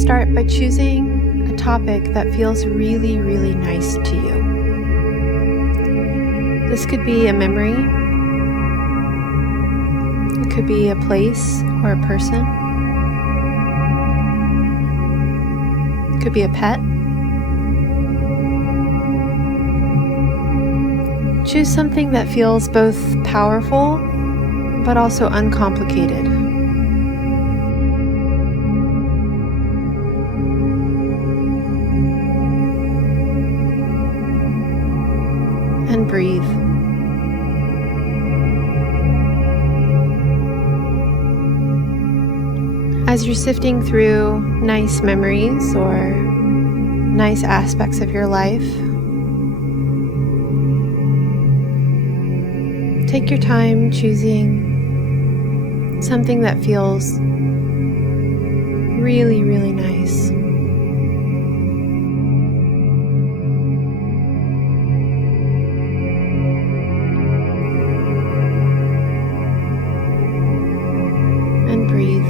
start by choosing a topic that feels really, really nice to you. This could be a memory. It could be a place or a person. It could be a pet. Choose something that feels both powerful but also uncomplicated. And breathe. As you're sifting through nice memories or nice aspects of your life, take your time choosing something that feels really, really nice. And breathe.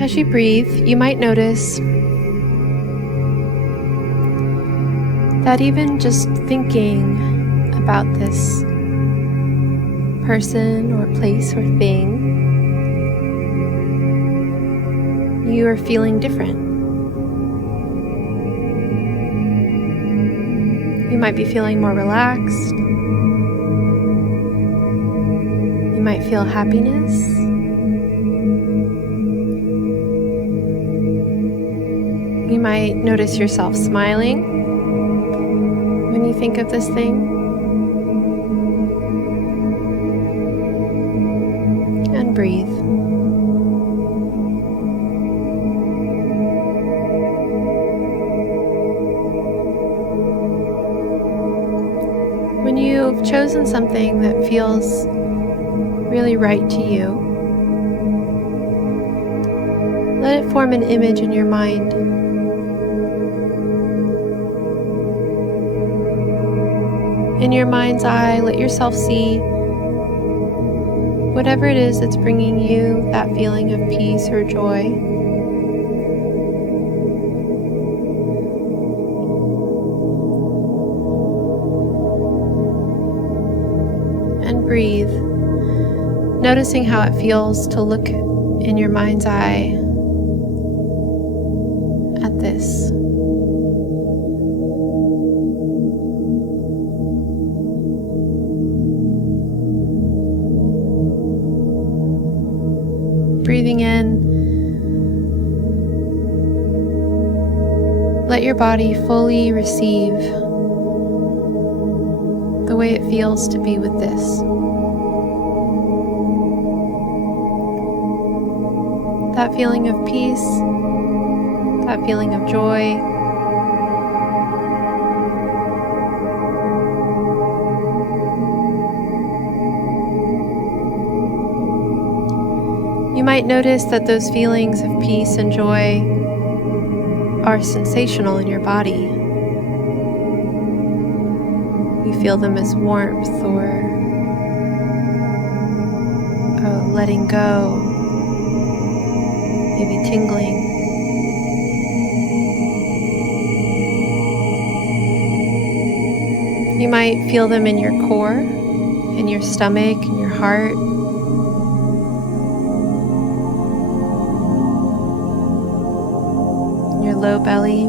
As you breathe, you might notice that even just thinking about this person or place or thing, you are feeling different. You might be feeling more relaxed. You might feel happiness. You might notice yourself smiling when you think of this thing. And breathe. When you've chosen something that feels really right to you, let it form an image in your mind. In your mind's eye, let yourself see whatever it is that's bringing you that feeling of peace or joy. And breathe, noticing how it feels to look in your mind's eye at this. Breathing in, let your body fully receive the way it feels to be with this. That feeling of peace, that feeling of joy. You might notice that those feelings of peace and joy are sensational in your body. You feel them as warmth or letting go, maybe tingling. You might feel them in your core, in your stomach, in your heart. Your low belly,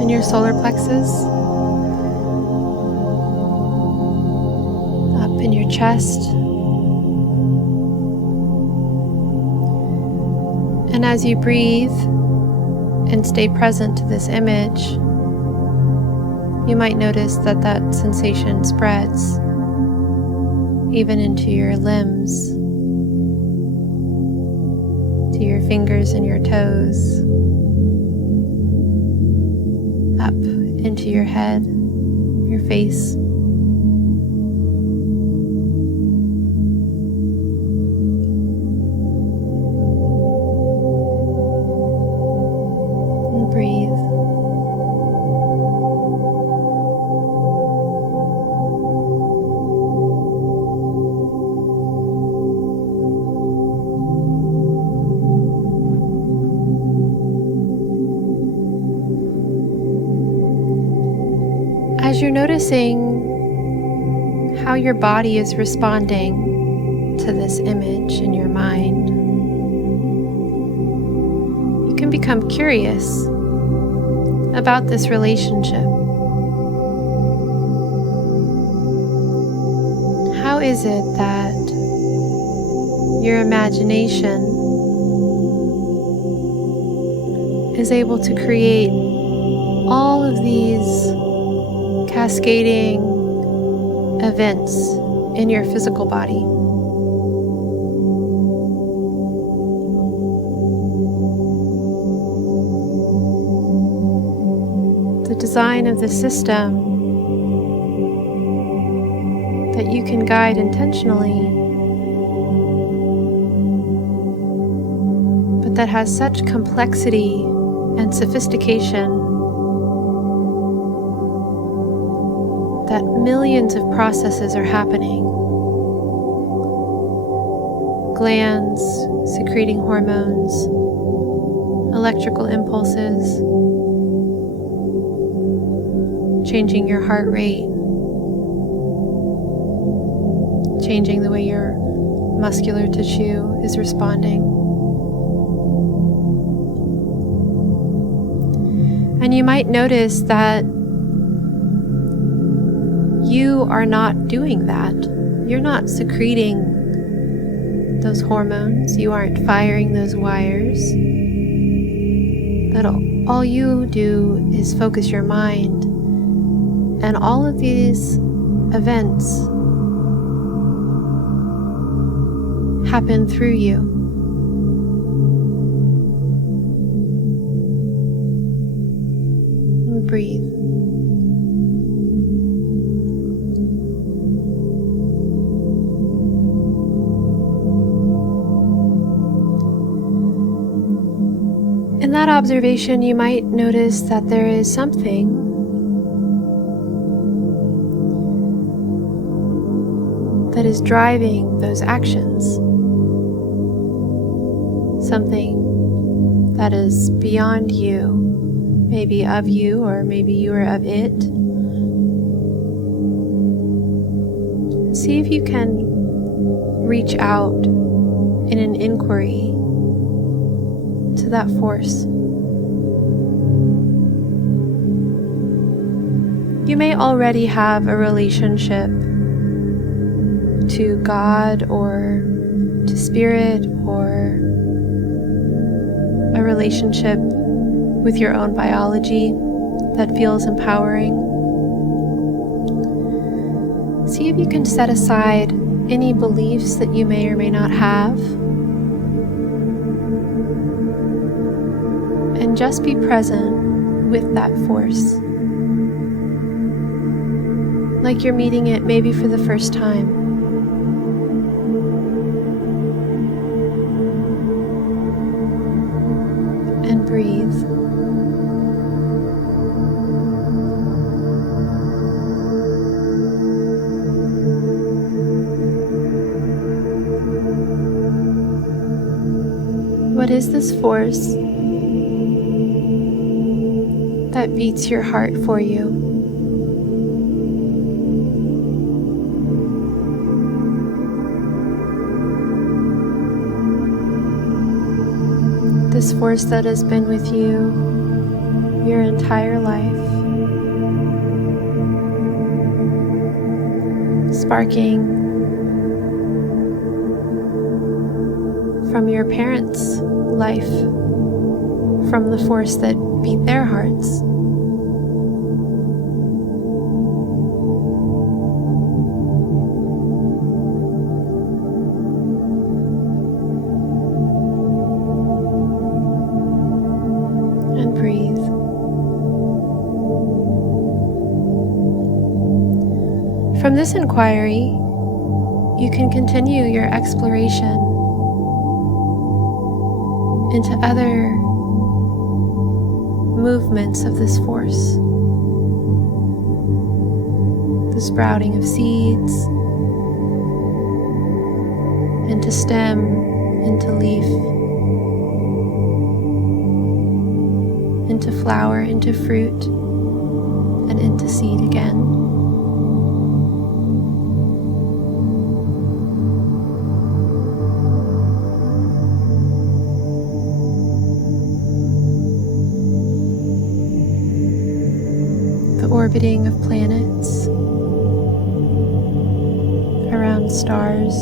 and your solar plexus, up in your chest. And as you breathe and stay present to this image, you might notice that that sensation spreads even into your limbs, to your fingers and your toes, up into your head, your face. And breathe. as you're noticing how your body is responding to this image in your mind, you can become curious about this relationship. How is it that your imagination is able to create all of these cascading events in your physical body? The design of the system that you can guide intentionally, but that has such complexity and sophistication that millions of processes are happening. Glands secreting hormones, electrical impulses, changing your heart rate, changing the way your muscular tissue is responding. And you might notice that you are not doing that. You're not secreting those hormones. You aren't firing those wires. That all you do is focus your mind, and all of these events happen through you. And breathe. In that observation, you might notice that there is something that is driving those actions. Something that is beyond you, maybe of you, or maybe you are of it. See if you can reach out in an inquiry to that force. You may already have a relationship to God or to Spirit, or a relationship with your own biology that feels empowering. See if you can set aside any beliefs that you may or may not have, and just be present with that force, like you're meeting it maybe for the first time. And breathe. What is this force that beats your heart for you? This force that has been with you your entire life, sparking from your parents' life, from the force that beat their hearts. And breathe. From this inquiry, you can continue your exploration into other movements of this force. The sprouting of seeds, into stem, into leaf, into flower, into fruit, and into seed again. orbiting of planets around stars.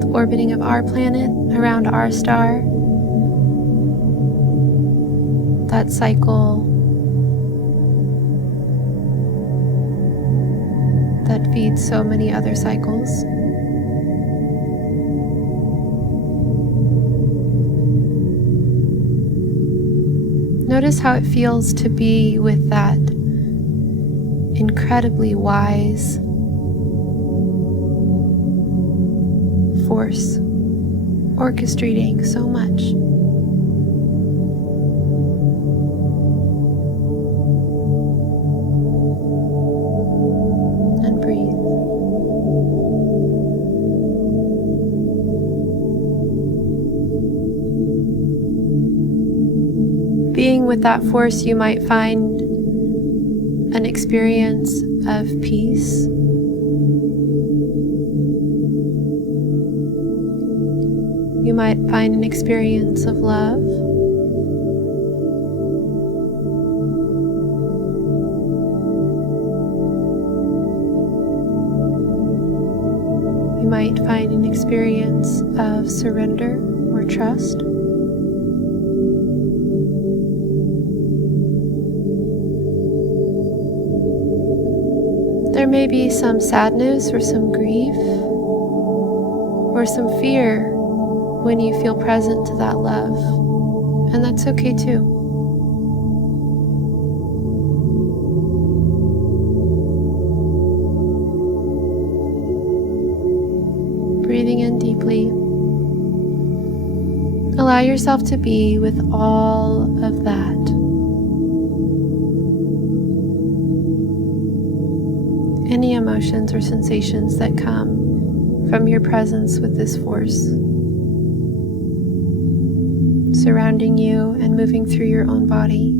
The orbiting of our planet around our star. That cycle that feeds so many other cycles. Notice how it feels to be with that incredibly wise force, orchestrating so much. And breathe. Being with that force, you might find an experience of peace. You might find an experience of love. You might find an experience of surrender or trust. There may be some sadness or some grief or some fear when you feel present to that love, and that's okay too. Breathing in deeply. Allow yourself to be with all of that. Any emotions or sensations that come from your presence with this force, surrounding you and moving through your own body,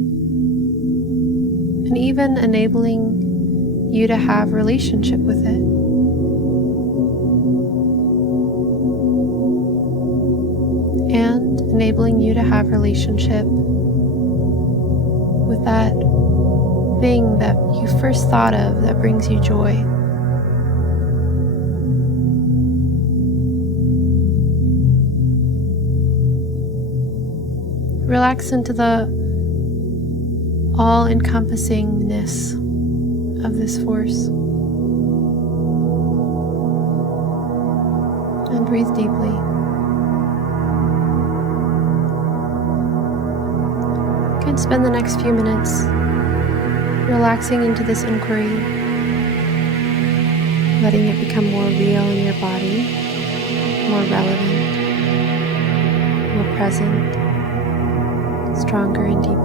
and even enabling you to have relationship with it. And enabling you to have relationship with that thing that you first thought of that brings you joy. Relax into the all-encompassingness of this force. And breathe deeply. You can spend the next few minutes relaxing into this inquiry, letting it become more real in your body, more relevant, more present, stronger and deeper.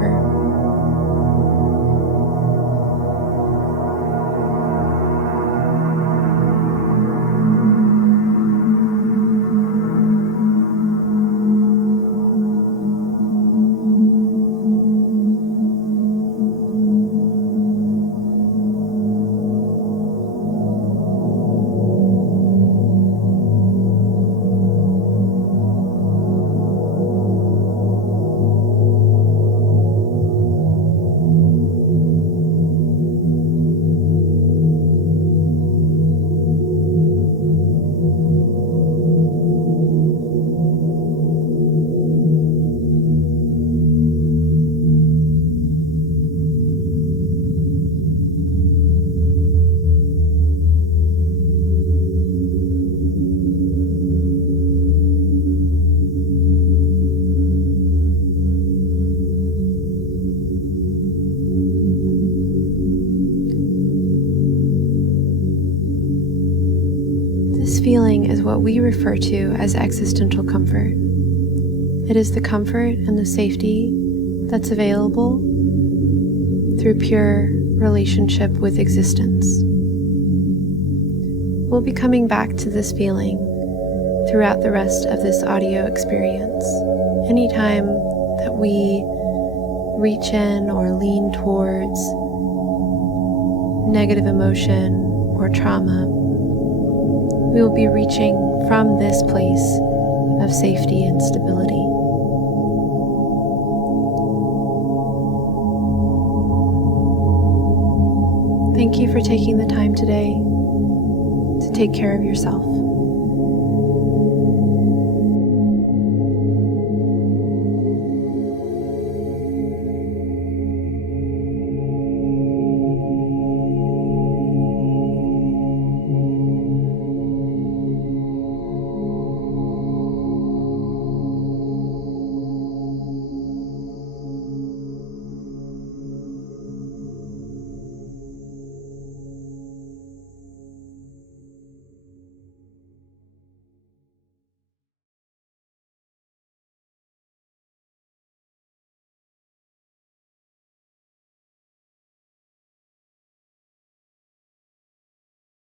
This feeling is what we refer to as existential comfort. It is the comfort and the safety that's available through pure relationship with existence. We'll be coming back to this feeling throughout the rest of this audio experience. Anytime that we reach in or lean towards negative emotion or trauma, we will be reaching from this place of safety and stability. for taking the time today to take care of yourself.